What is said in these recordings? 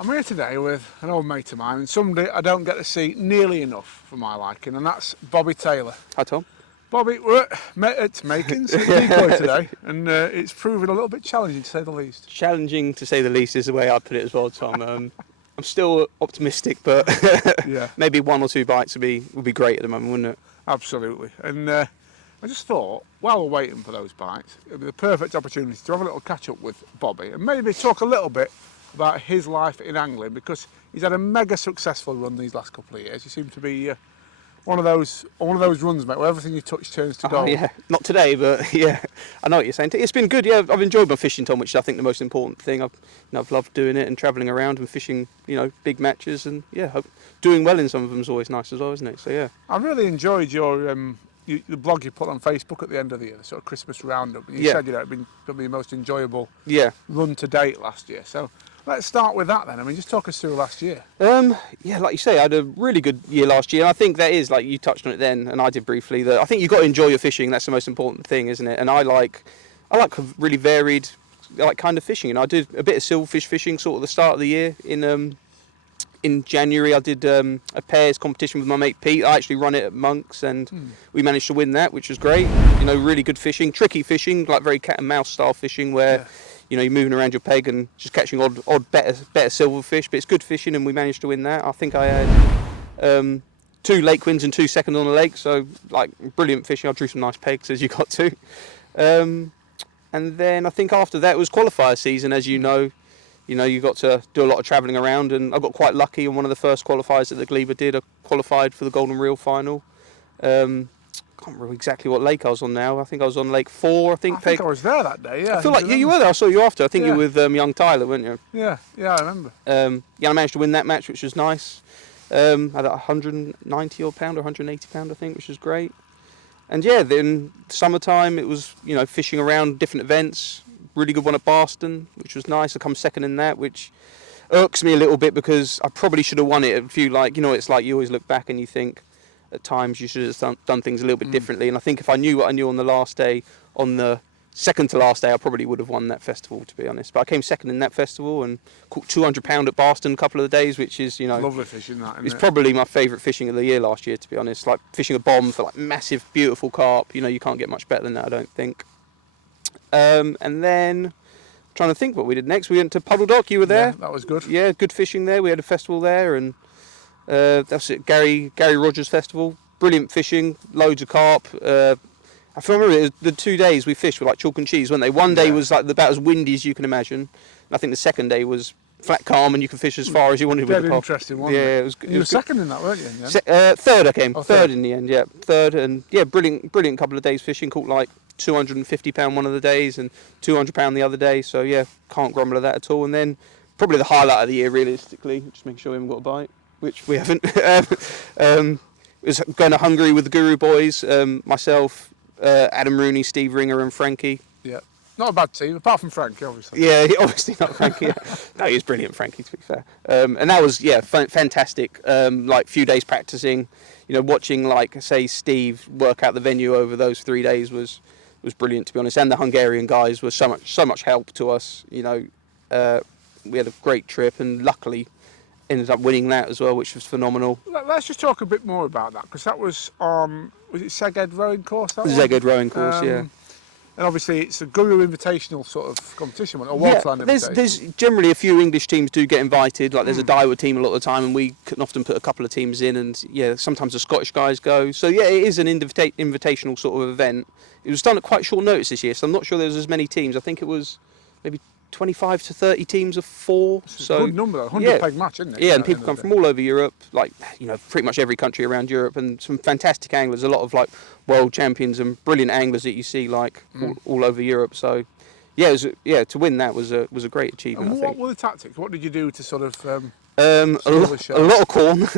I'm here today with an old mate of mine and somebody I don't get to see nearly enough for my liking, and that's Robbie Taylor. Hi, Tom. Bobby, we're at Makins at Decoy today, and it's proving a little bit challenging to say the least. Challenging to say the least is the way I'd put it as well, Tom. I'm still optimistic, but Yeah, maybe 1 or 2 bites would be great at the moment, wouldn't it? absolutely. And I just thought, while we're waiting for those bites, it would be the perfect opportunity to have a little catch up with Bobby and maybe talk a little bit about his life in angling, because he's had a mega successful run these last couple of years. He seems to be one of those runs, mate, where everything you touch turns to gold. Yeah, not today, but yeah, I know what you're saying. It's been good. Yeah, I've enjoyed my fishing, Tom, which is I think the most important thing. I've loved doing it and travelling around and fishing, big matches, and yeah, doing well in some of them is always nice as well, isn't it? So yeah, I really enjoyed your the blog you put on Facebook at the end of the year, the sort of Christmas roundup. You said it'd been probably the most enjoyable run to date last year. So let's start with that then. I mean, just talk us through last year. Yeah, like you say, I had a really good year last year. And I think that is, like you touched on it then, and I did briefly, that I think you've got to enjoy your fishing. That's the most important thing, isn't it? And I like really varied, kind of fishing. And I did a bit of silverfish fishing sort of the start of the year. In January, I did a pairs competition with my mate Pete. I actually run it at Monk's, and we managed to win that, which was great. Really good fishing, tricky fishing, like very cat and mouse style fishing, where you're moving around your peg and just catching odd better silverfish. But it's good fishing, and we managed to win that. I think I had 2 lake wins and 2 seconds on the lake, so like brilliant fishing. I drew some nice pegs, as you got to. And then I think after that was qualifier season, as you know. You got to do a lot of travelling around, and I got quite lucky on one of the first qualifiers that the Glebe did. I qualified for the Golden Reel final. Can't remember exactly what lake I was on now. I think I was on Lake 4, I think I was there that day, yeah. I feel like you were there. I saw you after. I think you were with young Tyler, weren't you? Yeah, I remember. I managed to win that match, which was nice. I had a £190 odd pound or £180, I think, which was great. And yeah, then summertime, it was, fishing around different events. Really good one at Barston, which was nice. I come second in that, which irks me a little bit because I probably should have won it. It's like you always look back and you think at times you should have done things a little bit differently. And I think if I knew what I knew on the last day, on the second to last day, I probably would have won that festival, to be honest. But I came second in that festival and caught £200 at Barston a couple of the days, which is, lovely fishing, that, isn't it's it? probably my favourite fishing of the year last year, to be honest. Like fishing a bomb for like massive, beautiful carp. You can't get much better than that, I don't think. And then, trying to think what we did next. We went to Puddle Dock. You were there. Yeah, that was good. Yeah, good fishing there. We had a festival there, and that's it. Gary Rogers Festival. Brilliant fishing. Loads of carp. I remember it was the 2 days we fished were like chalk and cheese, weren't they? One day was like about as windy as you can imagine, and I think the second day was flat calm and you could fish as far as you wanted with the pop. Interesting, wasn't it? Yeah, it was. You were second in that, weren't you? Third I came. Third in the end. Yeah, third, and yeah, brilliant couple of days fishing. Caught like £250 one of the days and £200 the other day. So yeah, can't grumble at that at all. And then probably the highlight of the year, realistically, just make sure we haven't got a bite, which we haven't. Was going to Hungary with the Guru boys. Myself, Adam Rooney, Steve Ringer, and Frankie. Yeah. Not a bad team, apart from Frankie, obviously. Yeah, obviously not Frankie. No, he was brilliant, Frankie, to be fair. And that was, fantastic. Like, few days practicing, watching, like, say, Steve work out the venue over those 3 days was brilliant, to be honest. And the Hungarian guys were so much help to us. We had a great trip, and luckily ended up winning that as well, which was phenomenal. Let's just talk a bit more about that, because that was was it Szeged rowing course? Szeged rowing course, yeah. And obviously it's a Guru Invitational sort of competition, or Waterland Invitational. There's generally a few English teams do get invited, like there's a Daiwa team a lot of the time, and we can often put a couple of teams in, and yeah, sometimes the Scottish guys go. So yeah, it is an invitational sort of event. It was done at quite short notice this year, so I'm not sure there was as many teams. I think it was maybe 25 to 30 teams of 4. So a good number though, 100 peg match, isn't it? Yeah, and people come from all over Europe, like, pretty much every country around Europe, and some fantastic anglers, a lot of like world champions and brilliant anglers that you see like all over Europe. So yeah, to win that was a great achievement. And I think. What were the tactics? What did you do to sort of a lot of corn.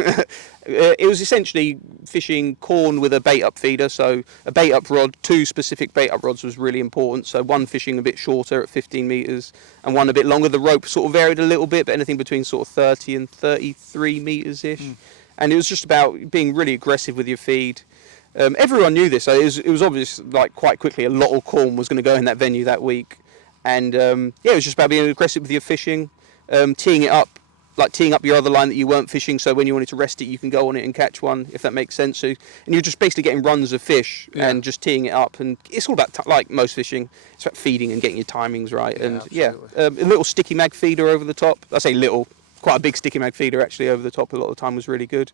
It was essentially fishing corn with a bait up feeder, so a bait up rod. 2 specific bait up rods was really important, so one fishing a bit shorter at 15 metres and one a bit longer. The rope sort of varied a little bit, but anything between sort of 30 and 33 metres ish. And it was just about being really aggressive with your feed. Everyone knew this, so it was obvious, like, quite quickly a lot of corn was going to go in that venue that week. And it was just about being aggressive with your fishing, teeing it up like teeing up your other line that you weren't fishing, so when you wanted to rest it, you can go on it and catch one, if that makes sense. So, and you're just basically getting runs of fish and just teeing it up, and it's all about like most fishing, it's about feeding and getting your timings right. And a little sticky mag feeder over the top. I say little, quite a big sticky mag feeder actually over the top. A lot of the time was really good.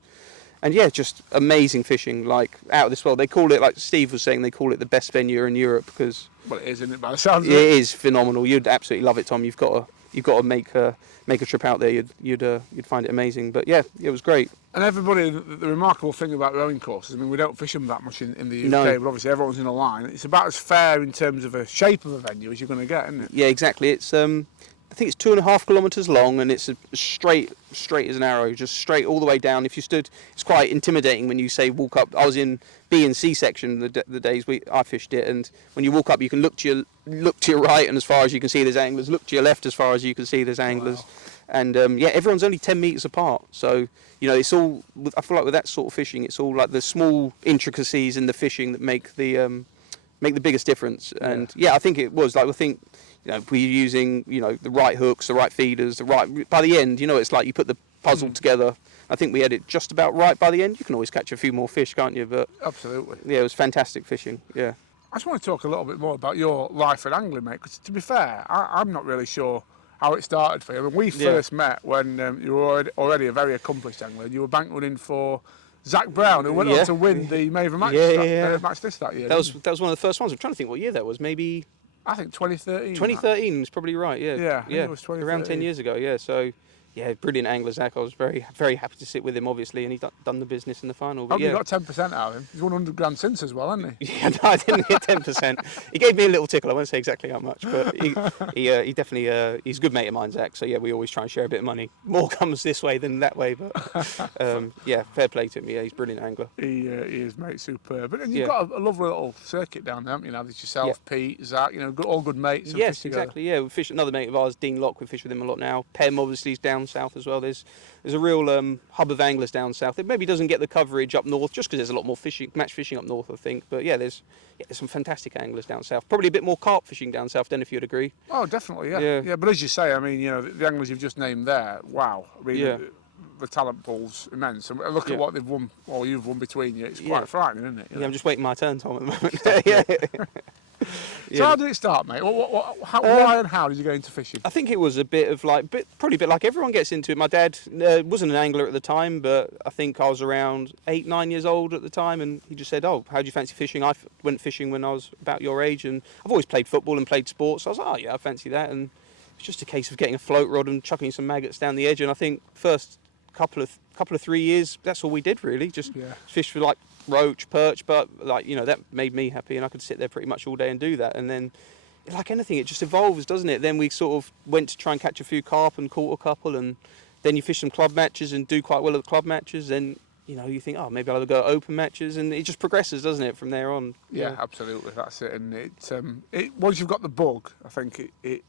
And yeah, just amazing fishing, like out of this world. They call it, like Steve was saying, they call it the best venue in Europe because. Well, it is, isn't it? By the sounds of it is phenomenal. You'd absolutely love it, Tom. You've got to make a trip out there. You'd find it amazing. But yeah, it was great. And everybody, the remarkable thing about rowing courses, I mean, we don't fish them that much in the UK, but obviously everyone's in a line. It's about as fair in terms of a shape of a venue as you're going to get, isn't it? Yeah, exactly. It's I think it's 2.5 kilometres long, and it's straight as an arrow, just straight all the way down. If you stood, it's quite intimidating when you say walk up. I was in B and C section the days I fished it, and when you walk up, you can look to your right, and as far as you can see, there's anglers. Look to your left, as far as you can see, there's anglers. Wow. And everyone's only 10 metres apart. So it's all. I feel like with that sort of fishing, it's all like the small intricacies in the fishing that make the biggest difference. And I think it was like we're using, the right hooks, the right feeders, by the end, it's like you put the puzzle together. I think we had it just about right by the end. You can always catch a few more fish, can't you? But absolutely. Yeah, it was fantastic fishing, yeah. I just want to talk a little bit more about your life at angling, mate, because to be fair, I'm not really sure how it started for you. I mean, we first met when you were already a very accomplished angler. You were bank running for Zach Brown, who went on to win the Maven match that year. That was one of the first ones. I'm trying to think what year that was, maybe. I think 2013. 2013 was probably right, yeah. Yeah, it was 2013. Around 10 years ago, yeah. So, yeah, brilliant angler, Zach. I was very, very happy to sit with him, obviously, and he's done the business in the final. But you got 10% out of him. He's won 100 grand since as well, hasn't he? Yeah, no, I didn't get 10%. He gave me a little tickle. I won't say exactly how much, but he definitely, he's a good mate of mine, Zach. So, yeah, we always try and share a bit of money. More comes this way than that way, but, fair play to him. Yeah, he's a brilliant angler. He is, mate, superb. And you've got a lovely little circuit down there, haven't you? There's yourself, Pete, Zach, all good mates. Yes, exactly, yeah. We fish another mate of ours, Dean Locke, we fish with him a lot now. Pem, obviously, is down south as well. There's a real hub of anglers down south. It maybe doesn't get the coverage up north just because there's a lot more match fishing up north, I think. But yeah, there's some fantastic anglers down south. Probably a bit more carp fishing down south, then, if you'd agree. Oh, definitely, yeah. But as you say, I mean, the anglers you've just named there, wow. I mean, the talent pool's immense. And look at what they've won, or you've won between you. It's quite frightening, isn't it? Yeah, I'm just waiting my turn, Tom, at the moment. So how did it start, mate? Why and how did you go into fishing? I think it was probably a bit like everyone gets into it. My dad wasn't an angler at the time, but I think I was around 8, 9 years old at the time, and he just said, "Oh, how do you fancy fishing?" I went fishing when I was about your age, and I've always played football and played sports. So I was like, "Oh yeah, I fancy that," and it's just a case of getting a float rod and chucking some maggots down the edge. And I think first couple of 3 years, that's all we did really, just fish for like roach, perch, but that made me happy, and I could sit there pretty much all day and do that. And then, like anything, it just evolves, doesn't it? Then we sort of went to try and catch a few carp and caught a couple, and then you fish some club matches and do quite well at the club matches. Then you think, oh, maybe I'll go open matches, and it just progresses, doesn't it, from there on? Yeah, absolutely, that's it. And it once you've got the bug, I think it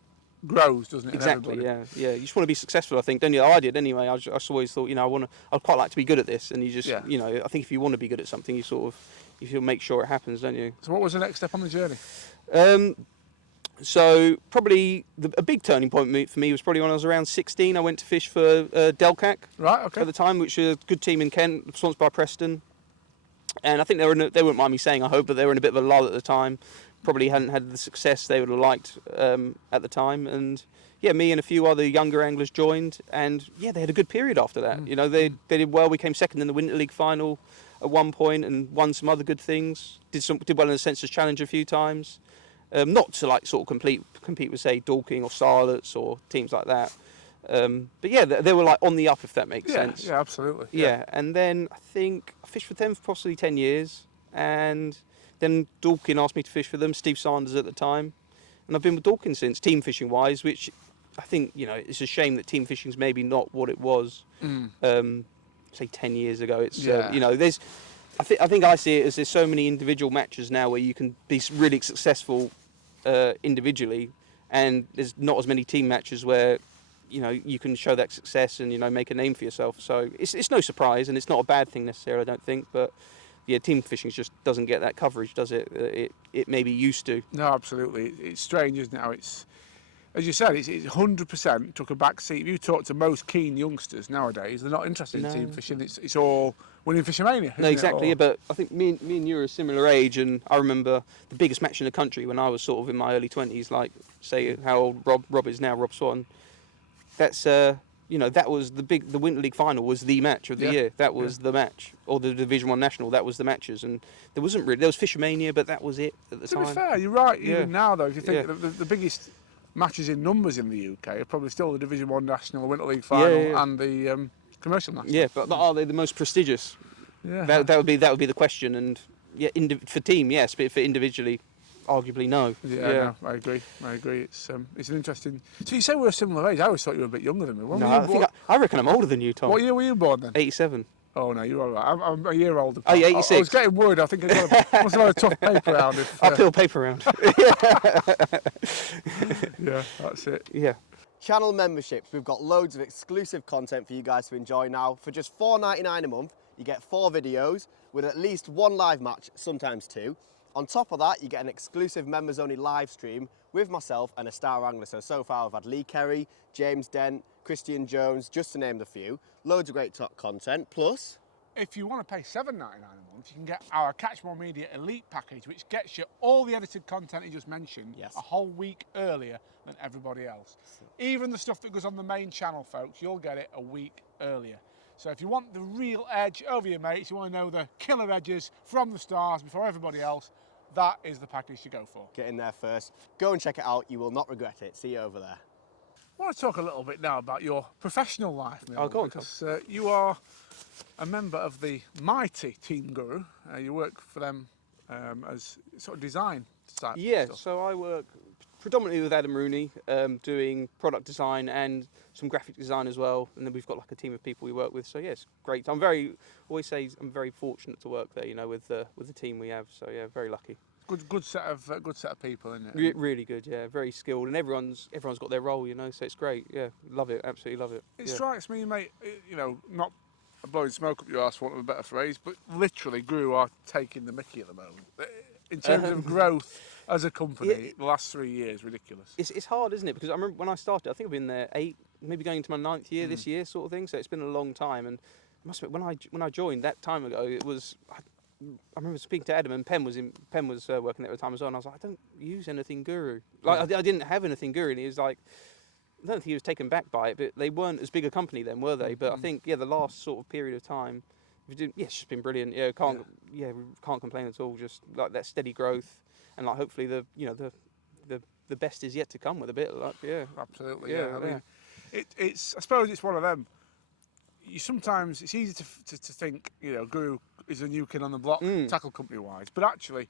grows, doesn't it? Exactly. Yeah. You just want to be successful, I think, don't you? I did anyway. I always thought, I'd quite like to be good at this, and you just, I think if you want to be good at something, you make sure it happens, don't you? So what was the next step on the journey? So probably a big turning point for me was probably when I was around 16. I went to fish for Delcac at the time, which is a good team in Kent, sponsored by Preston. And I think they wouldn't mind me saying, I hope, but they were in a bit of a lull at the time. Probably hadn't had the success they would have liked at the time. And me and a few other younger anglers joined, and they had a good period after that. They did well. We came second in the Winter League final at one point and won some other good things. Did well in the Sensors Challenge a few times. Not to sort of compete with, say, Dorking or Starlets or teams like that. But they were on the up, if that makes sense. Yeah, absolutely. Yeah, and then I think I fished with them for possibly 10 years, and then Dorking asked me to fish for them, Steve Sanders at the time, and I've been with Dorking since, team fishing wise, which I think it's a shame that team fishing's maybe not what it was, say 10 years ago. It's there's. I think I see it as there's so many individual matches now where you can be really successful individually, and there's not as many team matches where you can show that success and make a name for yourself. So it's no surprise, and it's not a bad thing necessarily, I don't think. But team fishing just doesn't get that coverage, does it? It maybe used to. No, absolutely. It's strange, isn't it? How as you said, it's 100% took a back seat. If you talk to most keen youngsters nowadays, they're not interested in team fishing. It's all winning Fishmania. No, exactly. Or... Yeah, but I think me and you are a similar age, and I remember the biggest match in the country when I was sort of in my early 20s. Like, say how old Rob is now, Rob Swan. That's that was the Winter League final was the match of the year. That was the match, or the Division 1 National. That was the matches, and there was Fishermania, but that was it at the time. To be fair, you're right. Even now, though, if you think the biggest matches in numbers in the UK are probably still the Division 1 National, the Winter League final, and the Commercial National. Yeah, but are they the most prestigious? Yeah, that would be the question. And for team, yes, but for individually, arguably no. No, I agree. It's an interesting. So you say we're a similar age. I always thought you were a bit younger than me. I reckon I'm older than you, Tom. What year were you born then? 87. Oh no, you're all right. I'm a year older. Oh, yeah, 86. I was getting worried. I think I must have had a tough paper round. Uphill paper round. Yeah, that's it. Yeah. Channel memberships. We've got loads of exclusive content for you guys to enjoy now. For just $4.99 a month, you get 4 videos with at least 1 live match, sometimes 2. On top of that, you get an exclusive members-only live stream with myself and a star angler. So far, we've had Lee Kerry, James Dent, Christian Jones, just to name a few. Loads of great top content. Plus, if you want to pay $7.99 a month, you can get our Catch More Media Elite package, which gets you all the edited content you just mentioned a whole week earlier than everybody else. Even the stuff that goes on the main channel, folks, you'll get it a week earlier. So if you want the real edge over your mates, you want to know the killer edges from the stars before everybody else, that is the package to go for. Get in there first. Go and check it out. You will not regret it. See you over there. I want to talk a little bit now about your professional life, Neil. Oh, go on, because you are a member of the mighty Team Guru. You work for them as sort of design type stuff. So I work predominantly with Adam Rooney, doing product design and some graphic design as well. And then we've got like a team of people we work with. So yeah, it's great. I'm very fortunate to work there, with the team we have. So yeah, very lucky. Good set of people, isn't it? Really good, yeah. Very skilled, and everyone's got their role, so it's great. Yeah, love it, absolutely love it. It strikes me, mate. Not blowing smoke up your arse, for want of a better phrase, but literally, Guru are taking the mickey at the moment in terms of growth as a company. The last 3 years, ridiculous. It's hard, isn't it? Because I remember when I started, I think I've been there 8, maybe going into my 9th year this year, sort of thing. So it's been a long time, and I must admit, when I joined that time ago, it was. I remember speaking to Adam, and Penn was working there at the time as well, and I was like, I don't use anything Guru. Like, I didn't have anything Guru, and he was like, I don't think he was taken back by it, but they weren't as big a company then, were they? But I think, the last sort of period of time, it's just been brilliant. We can't complain at all. Just like that steady growth, and like hopefully the best is yet to come with a bit of luck. Yeah, absolutely. I mean, it's I suppose it's one of them. Sometimes it's easy to think, Guru is a new kid on the block, tackle company wise, but actually,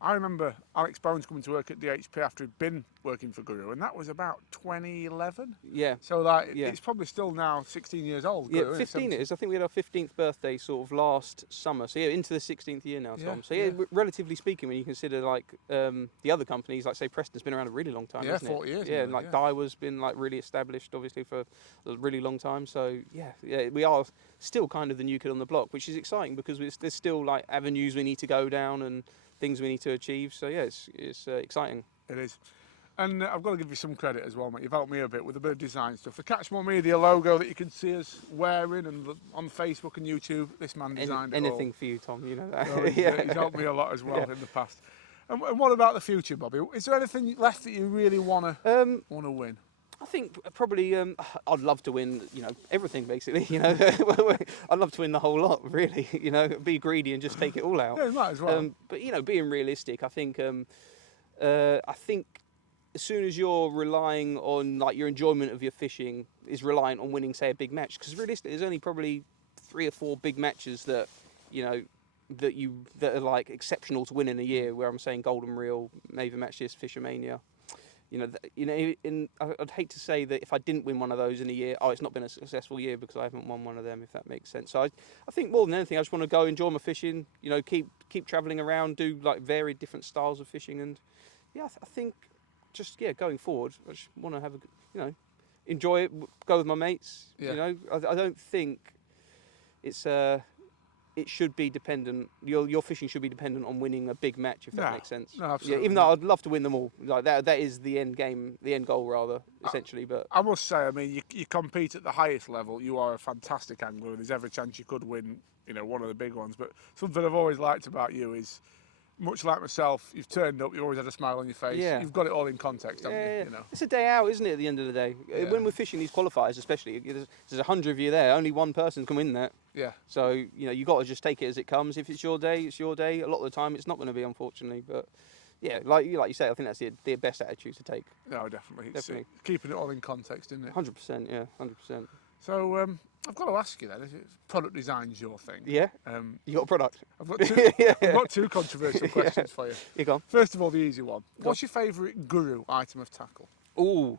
I remember Alex Bones coming to work at DHP after he'd been working for Guru, and that was about 2011. Yeah. So it's probably still now 16 years old. Guru, 15 it is. I think we had our 15th birthday sort of last summer. So into the 16th year now, Tom. So relatively speaking, when you consider like the other companies, like say Preston's been around a really long time, hasn't it? 40 years. Yeah, and like Daiwa's been like really established, obviously, for a really long time. So we are still kind of the new kid on the block, which is exciting because there's still like avenues we need to go down and things we need to achieve. So yeah, it's exciting. It is. And I've got to give you some credit as well, mate. You've helped me a bit with a bit of design stuff. The Catch More Media logo that you can see us wearing and on Facebook and YouTube, this man designed it all. Anything for you, Tom, you know that. So he's helped me a lot as well in the past. And what about the future, Bobby? Is there anything left that you really want to win? I think probably I'd love to win, everything basically. I'd love to win the whole lot, really. Be greedy and just take it all out. Yeah, you might as well. But being realistic, I think as soon as you're relying on like your enjoyment of your fishing is reliant on winning, say, a big match, because realistically, there's only probably 3 or 4 big matches that that are like exceptional to win in a year. Where I'm saying Golden Reel, maybe match this, Fishermania. I'd hate to say that if I didn't win one of those in a year, it's not been a successful year because I haven't won one of them, if that makes sense. So I think more than anything, I just want to go enjoy my fishing, keep travelling around, do like varied different styles of fishing, and I think just going forward, I just want to have enjoy it, go with my mates. I don't think it's it should be dependent. Your fishing should be dependent on winning a big match, if that makes sense. No, absolutely. Yeah, even though I'd love to win them all, like that is the end game, the end goal rather, essentially. But I must say, I mean, you compete at the highest level. You are a fantastic angler, and there's every chance you could win, you know, one of the big ones. But something I've always liked about you is, much like myself, you've turned up, you've always had a smile on your face. Yeah. You've got it all in context, haven't you? You know. It's a day out, isn't it, at the end of the day? Yeah. When we're fishing these qualifiers, especially, there's 100 of you there, only one person can win that. Yeah. So, you know, you got to just take it as it comes. If it's your day, it's your day. A lot of the time, it's not going to be, unfortunately. But, yeah, like you say, I think that's the best attitude to take. No, definitely. It's Definitely. keeping it all in context, isn't it? 100%, yeah, 100%. So, I've got to ask you then, is it product design's your thing? Yeah? You got a product? I've got two, Yeah. I've got two controversial questions for you. You go on. First of all, the easy one. What's your favourite guru item of tackle? Ooh,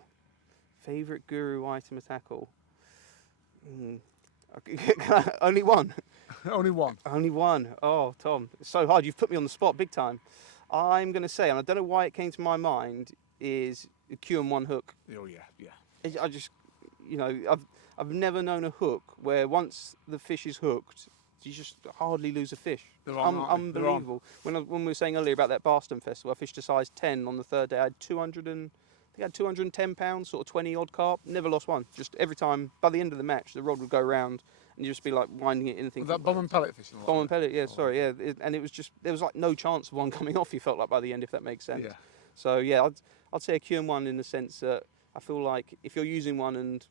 favourite guru item of tackle? Only one. Only one. Only one. Oh, Tom, it's so hard. You've put me on the spot big time. I'm going to say, and I don't know why it came to my mind, is a Q&1 hook. Oh, yeah, yeah. I just, you know, I've never known a hook where once the fish is hooked, you just hardly lose a fish. They're on, aren't they? They're on. Unbelievable. When we were saying earlier about that Barston Festival, I fished a size 10 on the third day. I had 210 pounds, sort of 20 odd carp. Never lost one. Just every time, by the end of the match, the rod would go round and you'd just be like winding it in and thinking. Was that bomb and pellet fishing? Bomb and pellet, yeah, sorry, yeah. And it was just, there was like no chance of one coming off, you felt like, by the end, if that makes sense. Yeah. So yeah, I'd say a Q&1 in the sense that I feel like if you're using one, and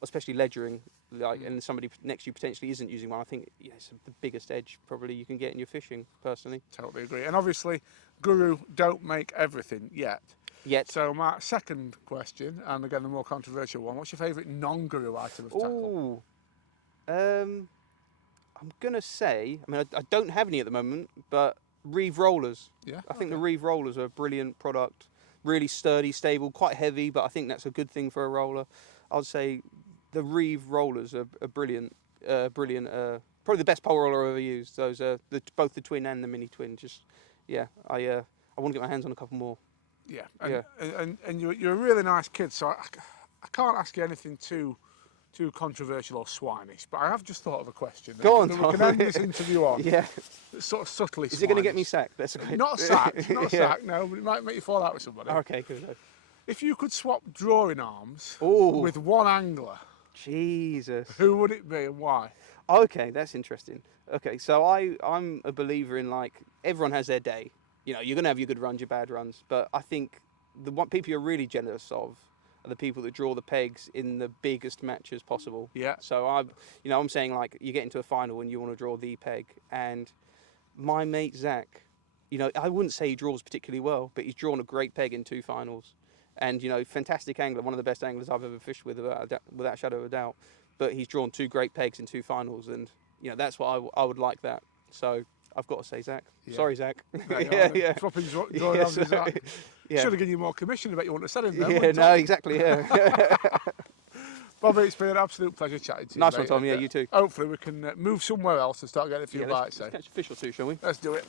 especially ledgering, like, and somebody next to you potentially isn't using one, I think it's the biggest edge probably you can get in your fishing, personally. Totally agree. And obviously, Guru don't make everything yet. Yet. So my second question, and again the more controversial one, what's your favourite non-Guru item of tackle? I'm gonna say, I mean, I don't have any at the moment, but Reeve rollers. Yeah. I think the Reeve rollers are a brilliant product. Really sturdy, stable, quite heavy, but I think that's a good thing for a roller. I'd say the Reeve rollers are brilliant, probably the best pole roller I've ever used. Those are both the twin and the mini twin. Just, yeah, I want to get my hands on a couple more. Yeah. Yeah. And you're a really nice kid, so I can't ask you anything too controversial or swinish, but I have just thought of a question. Go on, that Tom. we can end this interview on. Yeah. It's sort of subtly Is it going to get swinish. me sacked? That's a great. Not sacked, not Yeah. sacked, no, but it might make you fall out with somebody. Okay, good. If you could swap drawing arms Ooh. with one angler, Jesus. who would it be and why? Okay, that's interesting. Okay, so I'm a believer in, like, everyone has their day. You know, you're going to have your good runs, your bad runs, but I think the one people you're really jealous of are the people that draw the pegs in the biggest matches possible. Yeah. So I'm saying, like, you get into a final and you want to draw the peg, and my mate Zach, you know, I wouldn't say he draws particularly well, but he's drawn a great peg in 2 finals. And, you know, fantastic angler, one of the best anglers I've ever fished with, without a shadow of a doubt. But he's drawn 2 great pegs in 2 finals, and, you know, that's what I would like that. So I've got to say Zach. Yeah. Sorry, Zach. Yeah. Swapping drawing arms with Zach. Yeah. Should have given you more commission. I bet you wouldn't have said him then. Yeah, wouldn't no, you? exactly, yeah. Bobby, it's been an absolute pleasure chatting to you. Nice mate. one, Tom. And, Yeah, you too. Hopefully we can move somewhere else and start getting a few bites. Let's catch a fish or two, shall we? Let's do it.